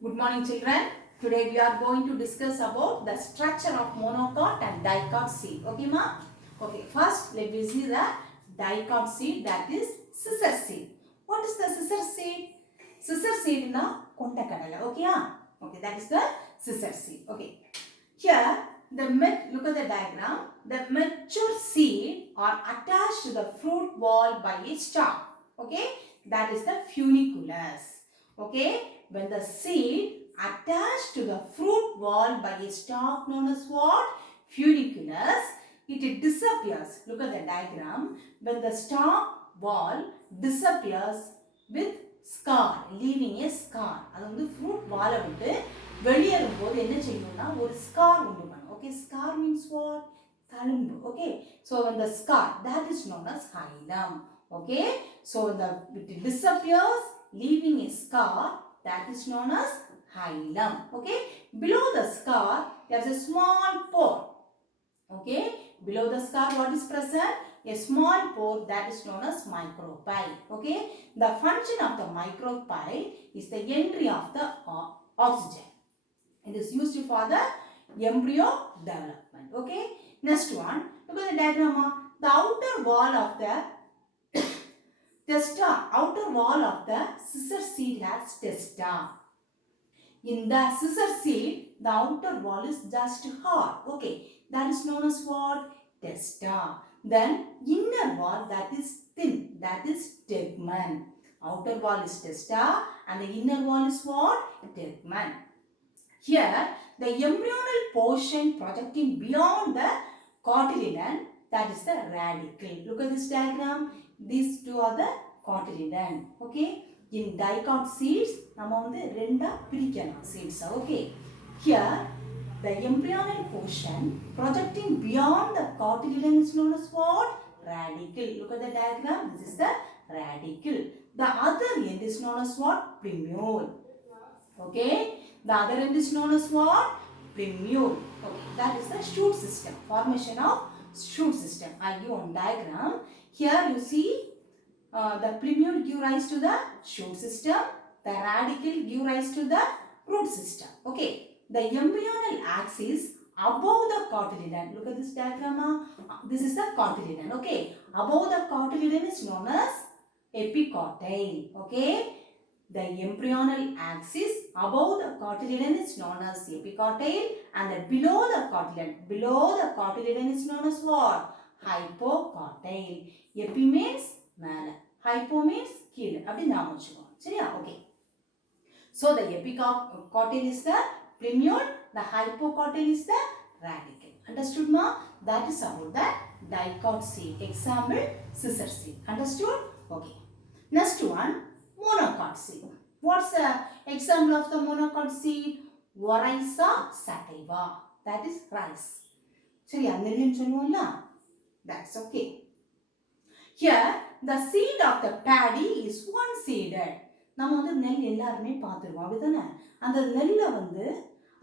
Good morning children. Today we are going to discuss about the structure of monocot and dicot seed. Okay ma? Okay, first let me see the dicot seed, that is scissor seed. What is the scissor seed? Scissor seed na konta kadala. Okay Okay, that is the scissor seed. Okay. Here look at the diagram. The mature seed are attached to the fruit wall by a stalk. Okay, that is the funiculus. Okay, when the seed attached to the fruit wall by a stalk known as what? Funiculus, it disappears. Look at the diagram. When the stalk wall disappears with scar, leaving a scar. அது வந்து fruit wall விட்டு வெளியேறும்போது என்ன செய்யும்னா ஒரு scar உண்டு பண்ணும். Okay, scar means what? தழும்பு. Okay, so when the scar, that is known as hilum. Okay, so it disappears leaving a scar, that is known as hilum. Okay, below the scar there is a small pore. Okay, below the scar what is present? A small pore, that is known as micropyle. Okay, the function of the micropyle is the entry of the oxygen. It is used for the embryo development. Okay, next one, look at the diagram. The outer wall of the testa, outer wall of the scissor seed has testa. In the scissor seed, the outer wall is just hard. Okay, that is known as what? Testa. Then inner wall, that is thin, that is tegmen. Outer wall is testa and the inner wall is what? Tegmen. Here, the embryonal portion projecting beyond the cotyledon, that is the radicle. Look at this diagram. These two are the cotyledon. Okay. In dicot seeds, நம்ம வந்து ரெண்டா பிரிக்கலாம் seeds. Okay. Here, the embryonal portion projecting beyond the cotyledon is known as what? Radicle. Look at the diagram. This is the radicle. The other end is known as what? Plumule. Okay. The other end is known as what? Plumule. Okay. That is the shoot system. Formation of shoot system. I give one diagram. Here you see the plumule give rise to the shoot system. The radicle give rise to the root system. Okay. The embryonal axis above the cotyledon. Look at this diagram. This is the cotyledon. Okay. Above the cotyledon is known as epicotyle. Okay. The embryonal axis above the cotyledon is known as epicotyle, and the below the cotyledon is known as what? Hypocotyle. Epi means மேல, hypo means கீழே. அப்படி நாம வச்சுக்கோம். சரியா? Okay. So the epicotyle is the plumule, the hypocotyle is the radicle. Understood ma? That is about the dicot seed. Example, scissor seed. Understood? Okay. Next one, monocot seed. What's the example of the monocot seed? Oryza sativa. That is rice. சரியா? நெல்லுன்னு சொல்லுவோம்ல? That's okay. Here, the seed of the paddy is one-seeded. நம்ம வந்து நெல் எல்லாருமே பார்த்துருவோம். அப்படிதானே? அந்த நெல்லை வந்து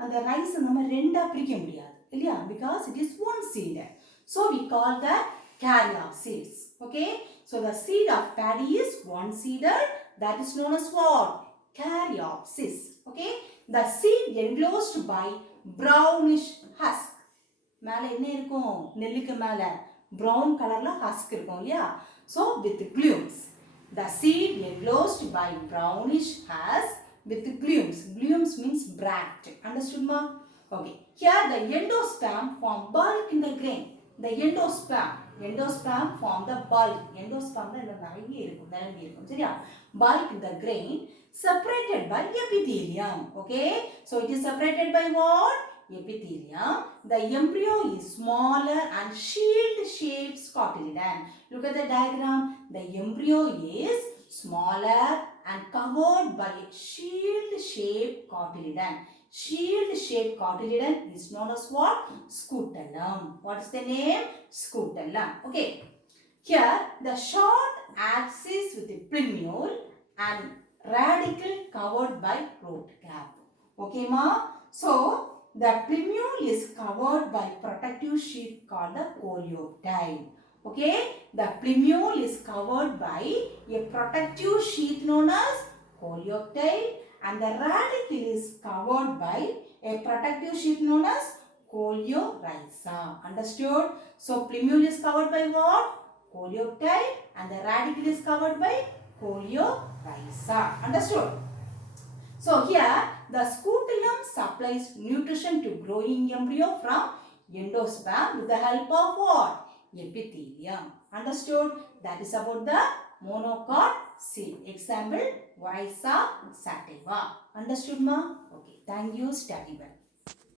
அந்த ரைஸை நம்ம ரெண்டா பிரிக்க முடியாது இல்லையா? Because it is one-seeded. So we call that carrier seeds. Okay? So the seed of paddy is one-seeded. That is known as what? Caryopsis. Okay? The seed enclosed by brownish husk. மேலே என்ன இருக்கும்? நெல்லுக்கு மேலே brown கலர்ல husk இருக்கும் இல்லையா? So with glumes. The seed enclosed by brownish husk with glumes. Glumes means bract. Understood ma? Okay. Here the endosperm form bulk in the grain. The endosperm form the bulk. Endosperm la நிறைய இருக்கும், நிரம்பி இருக்கும். சரியா? Bulk in the grain separated by epithelium. Okay? So it is separated by what? Epithelium. The embryo is smaller and shield-shaped cotyledon. Look at the diagram. The embryo is smaller and covered by a shield-shaped cotyledon. Shield-shaped cotyledon is known as what? Scutellum. What is the name? Scutellum. Okay. Here, the short axis with the plumule and radicle covered by root cap. Okay, ma? So, the plumule is covered by protective sheath called the coleoptile. Okay, the plumule is covered by a protective sheath known as coleoptile, and the radicle is covered by a protective sheath known as coleorhiza. Understood? So plumule is covered by what? Coleoptile, and the radicle is covered by coleorhiza. Understood? So here the scutellum supplies nutrition to growing embryo from endosperm with the help of what? Epithelium. Understood? That is about the monocot seed. Example, Rhiza sativa. Understood, ma? Okay. Thank you. Study well.